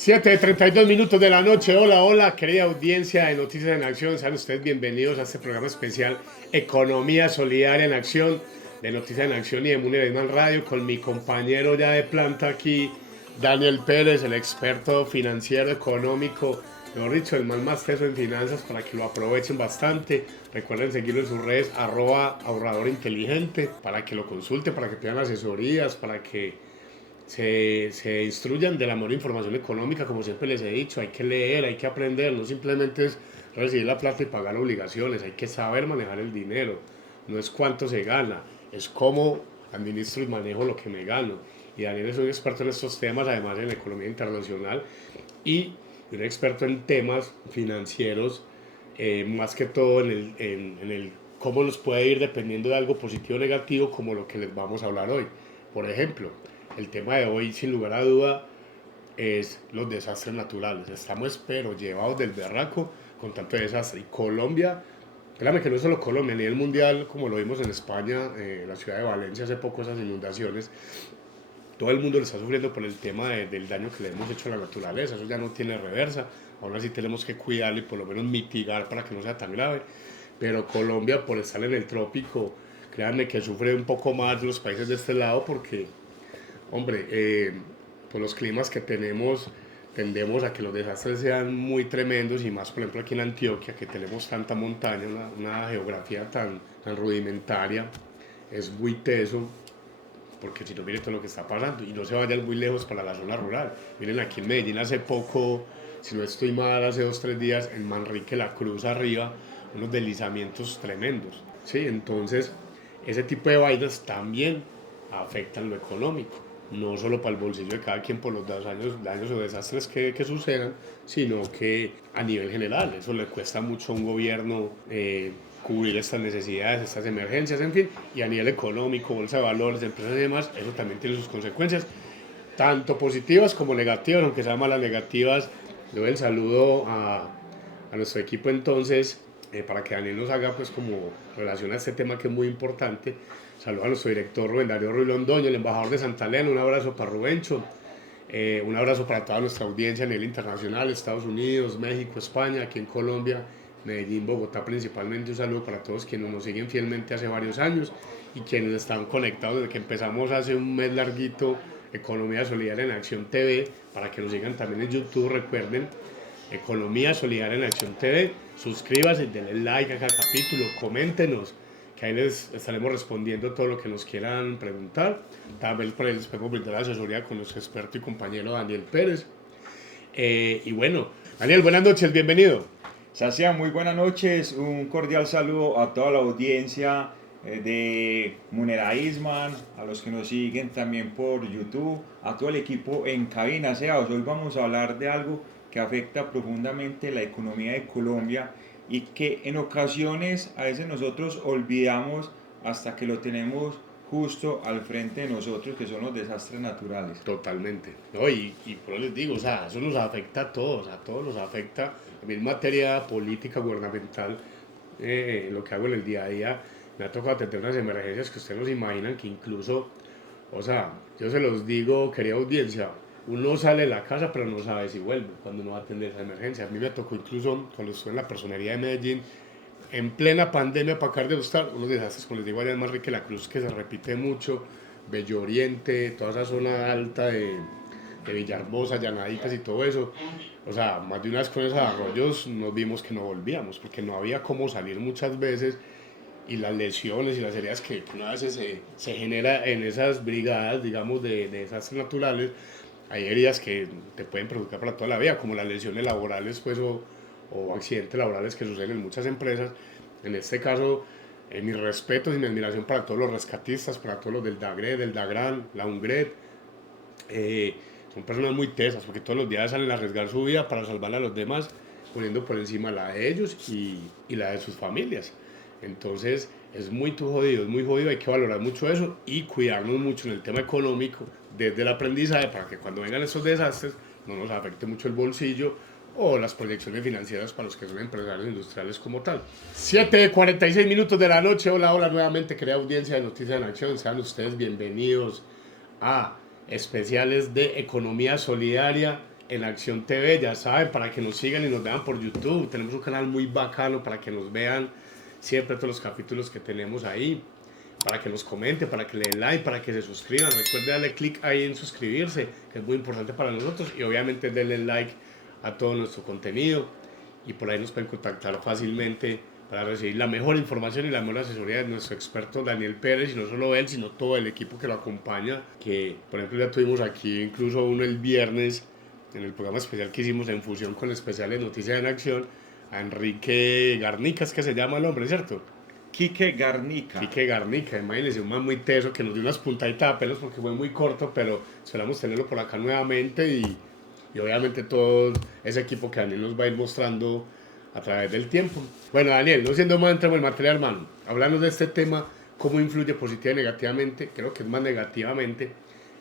7:32 de la noche. Hola, hola, querida audiencia de Noticias en Acción. Sean ustedes bienvenidos a este programa especial Economía Solidaria en Acción de Noticias en Acción y de Munera Radio con mi compañero ya de planta aquí, Daniel Pérez, el experto financiero económico, mejor dicho, el más teso en finanzas para que lo aprovechen bastante. Recuerden seguirlo en sus redes, @ahorradorinteligente, para que lo consulten, para que pidan asesorías, para que se instruyan de la mejor información económica. Como siempre les he dicho, hay que leer, hay que aprender, no simplemente es recibir la plata y pagar obligaciones, hay que saber manejar el dinero, no es cuánto se gana, es cómo administro y manejo lo que me gano. Y Daniel es un experto en estos temas, además en la economía internacional y un experto en temas financieros, más que todo en el cómo nos puede ir dependiendo de algo positivo o negativo, como lo que les vamos a hablar hoy. Por ejemplo, el tema de hoy, sin lugar a duda, es los desastres naturales. Estamos, pero llevados del berraco con tanto desastre. Y Colombia, créame que no es solo Colombia, a nivel mundial, como lo vimos en España, la ciudad de Valencia hace poco, esas inundaciones, todo el mundo lo está sufriendo por el tema del daño que le hemos hecho a la naturaleza. Eso ya no tiene reversa. Ahora sí tenemos que cuidarlo y por lo menos mitigar para que no sea tan grave. Pero Colombia, por estar en el trópico, créanme que sufre un poco más los países de este lado porque, hombre, por los climas que tenemos, tendemos a que los desastres sean muy tremendos y más, por ejemplo, aquí en Antioquia, que tenemos tanta montaña, una geografía tan rudimentaria, es muy teso, porque si no, mire todo lo que está pasando y no se vayan muy lejos para la zona rural. Miren, aquí en Medellín hace poco, si no estoy mal, hace 2 o 3 días, en Manrique, la Cruz arriba, unos deslizamientos tremendos. Sí, entonces, ese tipo de vainas también afectan lo económico, no solo para el bolsillo de cada quien por los daños o desastres que sucedan, sino que a nivel general, eso le cuesta mucho a un gobierno cubrir estas necesidades, estas emergencias, en fin, y a nivel económico, bolsa de valores, empresas y demás, eso también tiene sus consecuencias, tanto positivas como negativas, aunque sean malas negativas. Le doy el saludo a nuestro equipo entonces, para que Daniel nos haga pues como relación a este tema que es muy importante. Saludos a nuestro director Rubén Darío Ruiz Londoño, el embajador de Santa Elena, un abrazo para Rubencho, un abrazo para toda nuestra audiencia a nivel internacional, Estados Unidos, México, España, aquí en Colombia, Medellín, Bogotá principalmente. Un saludo para todos quienes nos siguen fielmente hace varios años y quienes están conectados desde que empezamos hace un mes larguito Economía Solidaria en Acción TV, para que nos sigan también en YouTube. Recuerden, Economía Solidaria en Acción TV, suscríbase, denle like a cada capítulo, coméntenos, que ahí les estaremos respondiendo todo lo que nos quieran preguntar. Tal vez por ahí les podemos brindar asesoría con nuestro experto y compañero Daniel Pérez. Y bueno, Daniel, buenas noches, bienvenido. Sebastián, muy buenas noches, un cordial saludo a toda la audiencia de Munera Isman, a los que nos siguen también por YouTube, a todo el equipo en cabina. Sebas, hoy vamos a hablar de algo que afecta profundamente la economía de Colombia y que en ocasiones a veces nosotros olvidamos hasta que lo tenemos justo al frente de nosotros, que son los desastres naturales. Totalmente. No, y por eso les digo, o sea, eso nos afecta a todos nos afecta. A mí en materia política, gubernamental, lo que hago en el día a día, me ha tocado atender unas emergencias que ustedes no se imaginan, que incluso, o sea, yo se los digo, querida audiencia, uno sale de la casa pero no sabe si vuelve cuando uno va a atender esa emergencia. A mí me tocó incluso cuando estuve en la personería de Medellín, en plena pandemia, para acabar de gustar, unos desastres, como les digo, allá en Manrique la Cruz, que se repite mucho, Bello Oriente, toda esa zona alta de Villahermosa, Llanaditas y todo eso. O sea, más de una vez con esos arroyos nos vimos que no volvíamos, porque no había cómo salir muchas veces, y las lesiones y las heridas que una vez se genera en esas brigadas, digamos, de desastres naturales, hay heridas que te pueden perjudicar para toda la vida, como las lesiones laborales, pues, o accidentes laborales que suceden en muchas empresas. En este caso, mis respetos y mi admiración para todos los rescatistas, para todos los del DAGRE, del DAGRAN, la UNGRED. Eh, Son personas muy tesas, porque todos los días salen a arriesgar su vida para salvar a los demás, poniendo por encima la de ellos y la de sus familias. Entonces, es muy jodido, hay que valorar mucho eso y cuidarnos mucho en el tema económico desde el aprendizaje, para que cuando vengan esos desastres no nos afecte mucho el bolsillo o las proyecciones financieras para los que son empresarios industriales como tal. 7:46 de la noche. Hola, hola nuevamente, querida audiencia de Noticias en Acción. Sean ustedes bienvenidos a especiales de Economía Solidaria en Acción TV, ya saben, para que nos sigan y nos vean por YouTube. Tenemos un canal muy bacano para que nos vean siempre todos los capítulos que tenemos ahí, para que nos comenten, para que le den like, para que se suscriban. Recuerden darle click ahí en suscribirse, que es muy importante para nosotros, y obviamente denle like a todo nuestro contenido, y por ahí nos pueden contactar fácilmente para recibir la mejor información y la mejor asesoría de nuestro experto Daniel Pérez, y no solo él, sino todo el equipo que lo acompaña, que por ejemplo ya tuvimos aquí incluso uno el viernes en el programa especial que hicimos en fusión con especiales Noticias en Acción, a Enrique Garnica, es que se llama el hombre, ¿cierto? Quique Garnica. Quique Garnica, imagínense, un man muy teso que nos dio unas puntaditas de pelos porque fue muy corto, pero esperamos tenerlo por acá nuevamente, y obviamente todo ese equipo que Daniel nos va a ir mostrando a través del tiempo. Bueno, Daniel, no siendo más, entremos en materia, hermano. Hablando de este tema, cómo influye positiva y negativamente, creo que es más negativamente,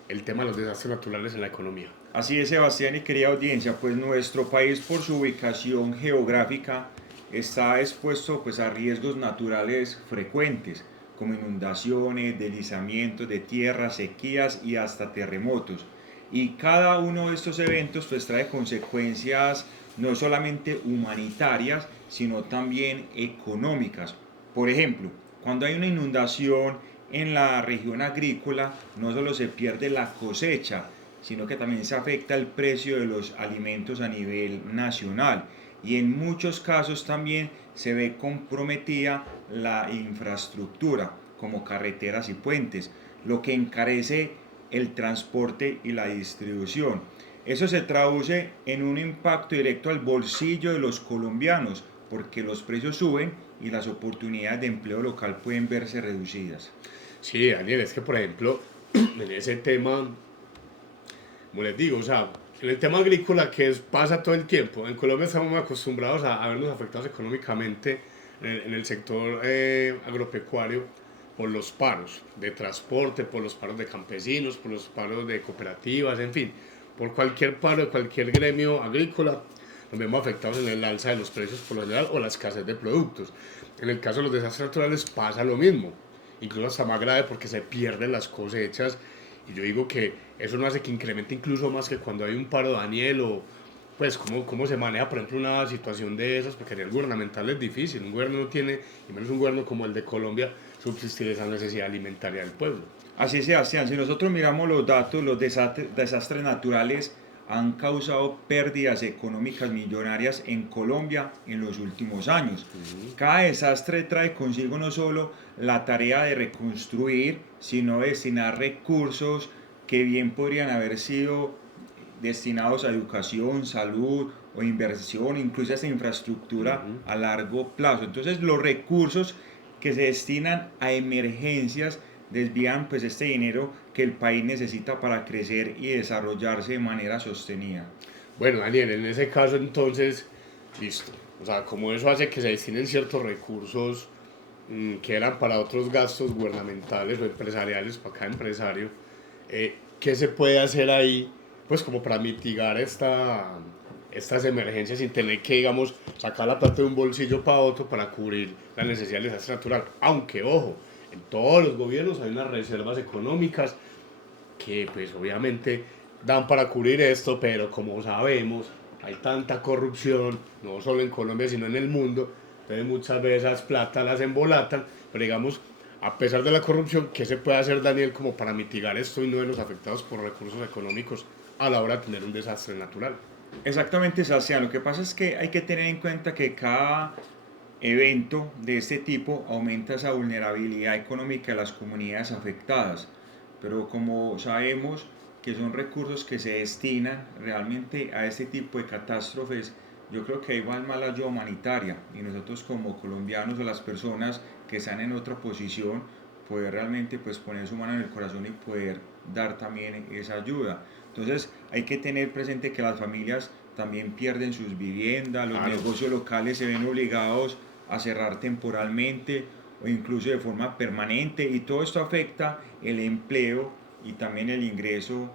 el tema de los desastres naturales en la economía. Así es, Sebastián y querida audiencia, pues nuestro país por su ubicación geográfica está expuesto pues a riesgos naturales frecuentes como inundaciones, deslizamientos de tierra, sequías y hasta terremotos. Y cada uno de estos eventos pues trae consecuencias no solamente humanitarias, sino también económicas. Por ejemplo, cuando hay una inundación en la región agrícola, no solo se pierde la cosecha, sino que también se afecta el precio de los alimentos a nivel nacional, y en muchos casos también se ve comprometida la infraestructura como carreteras y puentes, lo que encarece el transporte y la distribución. Eso se traduce en un impacto directo al bolsillo de los colombianos, porque los precios suben y las oportunidades de empleo local pueden verse reducidas. Sí, Daniel, es que por ejemplo, en ese tema, como les digo, o sea, en el tema agrícola pasa todo el tiempo. En Colombia estamos muy acostumbrados a vernos afectados económicamente en el sector agropecuario por los paros de transporte, por los paros de campesinos, por los paros de cooperativas, en fin, por cualquier paro de cualquier gremio agrícola, nos vemos afectados en el alza de los precios por lo general o la escasez de productos. En el caso de los desastres naturales pasa lo mismo, incluso hasta más grave porque se pierden las cosechas, y yo digo que eso no hace que incremente incluso más que cuando hay un paro, Daniel, o pues cómo se maneja por ejemplo una situación de esas, porque a nivel gubernamental es difícil, un gobierno no tiene, y menos un gobierno como el de Colombia, subsistir esa necesidad alimentaria del pueblo. Así es, Sebastián, si nosotros miramos los datos, los desastres naturales han causado pérdidas económicas millonarias en Colombia en los últimos años. Cada desastre trae consigo no solo la tarea de reconstruir, sino destinar recursos que bien podrían haber sido destinados a educación, salud o inversión, incluso hasta infraestructura a largo plazo. Entonces los recursos que se destinan a emergencias desvían pues este dinero que el país necesita para crecer y desarrollarse de manera sostenida. Bueno, Daniel, en ese caso entonces, listo. O sea, como eso hace que se destinen ciertos recursos que eran para otros gastos gubernamentales o empresariales para cada empresario, ¿qué se puede hacer ahí, pues como para mitigar estas emergencias sin tener que, digamos, sacar la plata de un bolsillo para otro para cubrir la necesidad del desastre natural? Aunque, ojo, en todos los gobiernos hay unas reservas económicas que pues obviamente dan para cubrir esto, pero como sabemos hay tanta corrupción, no solo en Colombia sino en el mundo, entonces muchas veces esas plata las embolatan, pero digamos, a pesar de la corrupción, ¿qué se puede hacer, Daniel, como para mitigar esto y no vernos afectados por recursos económicos a la hora de tener un desastre natural? Exactamente, Sebastián. Lo que pasa es que hay que tener en cuenta que cada evento de este tipo aumenta esa vulnerabilidad económica de las comunidades afectadas. Pero como sabemos que son recursos que se destinan realmente a este tipo de catástrofes, yo creo que hay más la ayuda humanitaria, y nosotros como colombianos o las personas que están en otra posición, poder realmente pues poner su mano en el corazón y poder dar también esa ayuda. Entonces hay que tener presente que las familias también pierden sus viviendas, los negocios locales se ven obligados a cerrar temporalmente o incluso de forma permanente, y todo esto afecta el empleo y también el ingreso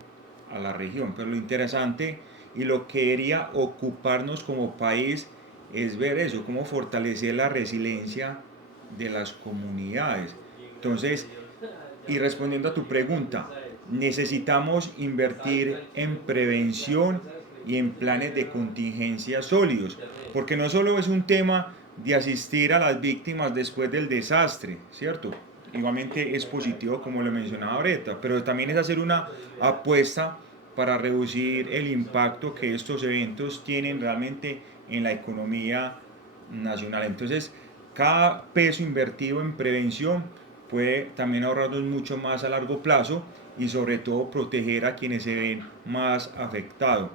a la región. Pero lo interesante y lo que debería ocuparnos como país es ver eso, cómo fortalecer la resiliencia de las comunidades. Entonces, y respondiendo a tu pregunta, necesitamos invertir en prevención y en planes de contingencia sólidos, porque no solo es un tema de asistir a las víctimas después del desastre, ¿cierto? Igualmente es positivo como lo mencionaba ahorita, pero también es hacer una apuesta para reducir el impacto que estos eventos tienen realmente en la economía nacional. Entonces, cada peso invertido en prevención puede también ahorrarnos mucho más a largo plazo y sobre todo proteger a quienes se ven más afectados.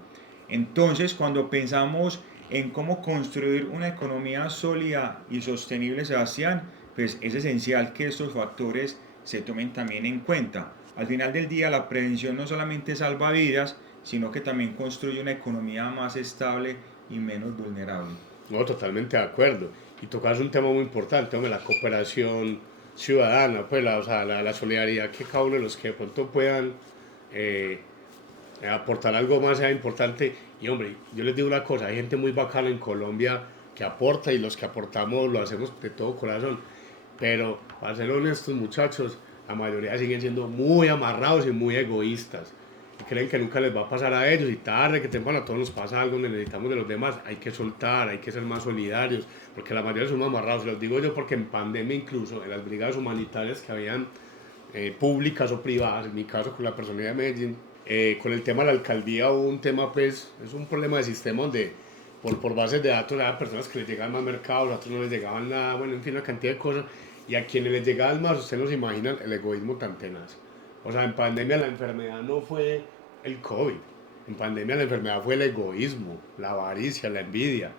Entonces, cuando pensamos en cómo construir una economía sólida y sostenible, Sebastián, pues es esencial que estos factores se tomen también en cuenta. Al final del día, la prevención no solamente salva vidas, sino que también construye una economía más estable y menos vulnerable. No, totalmente de acuerdo. Y tocas un tema muy importante, hombre, la cooperación ciudadana, pues o sea, la solidaridad que cada uno de los que de pronto puedan eh, aportar algo más sea importante. Y hombre, yo les digo una cosa, hay gente muy bacana en Colombia que aporta y los que aportamos lo hacemos de todo corazón. Pero para ser honestos muchachos, la mayoría siguen siendo muy amarrados y muy egoístas. Y creen que nunca les va a pasar a ellos y tarde que temprano a todos nos pasa algo, necesitamos de los demás, hay que soltar, hay que ser más solidarios, porque la mayoría son amarrados. Los digo yo porque en pandemia incluso, en las brigadas humanitarias que habían públicas o privadas, en mi caso con la personalidad de Medellín, con el tema de la alcaldía hubo un tema, pues, es un problema de sistema donde por bases de datos había personas que les llegaban más mercados, a otros no les llegaban nada, bueno, en fin, una cantidad de cosas, y a quienes les llegaban más, ustedes no se imaginan el egoísmo tan tenaz. O sea, en pandemia la enfermedad no fue el COVID, en pandemia la enfermedad fue el egoísmo, la avaricia, la envidia,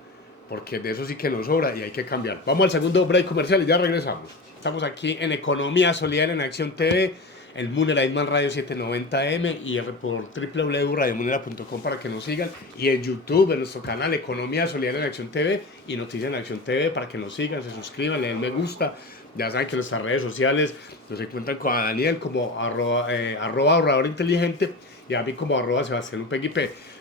porque de eso sí que nos sobra y hay que cambiar. Vamos al segundo break comercial y ya regresamos. Estamos aquí en Economía Solidaria en Acción TV, el Munera Isman Radio 790M y por www.radiomunera.com para que nos sigan, y en YouTube, en nuestro canal Economía Solidaria en Acción TV y Noticias en Acción TV para que nos sigan, se suscriban, le den me gusta. Ya saben que en nuestras redes sociales nos encuentran con a Daniel como arroba ahorrador inteligente y a mí como arroba Sebastián Upegui.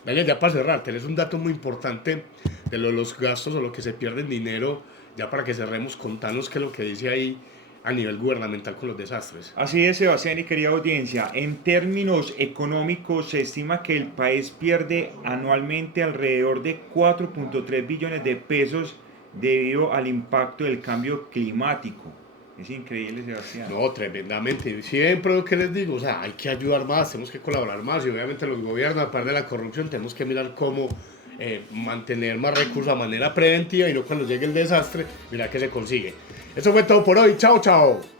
Daniel, ya para cerrar, tenés un dato muy importante de los gastos o lo que se pierde en dinero, ya para que cerremos, contanos qué es lo que dice ahí a nivel gubernamental con los desastres. Así es, Sebastián y querida audiencia. En términos económicos, se estima que el país pierde anualmente alrededor de 4.3 billones de pesos debido al impacto del cambio climático. Es increíble, Sebastián. No, tremendamente. Siempre lo que les digo, o sea, hay que ayudar más, tenemos que colaborar más y obviamente los gobiernos, aparte de la corrupción, tenemos que mirar cómo mantener más recursos a manera preventiva y no cuando llegue el desastre, mira que se consigue. Eso fue todo por hoy. Chao, chao.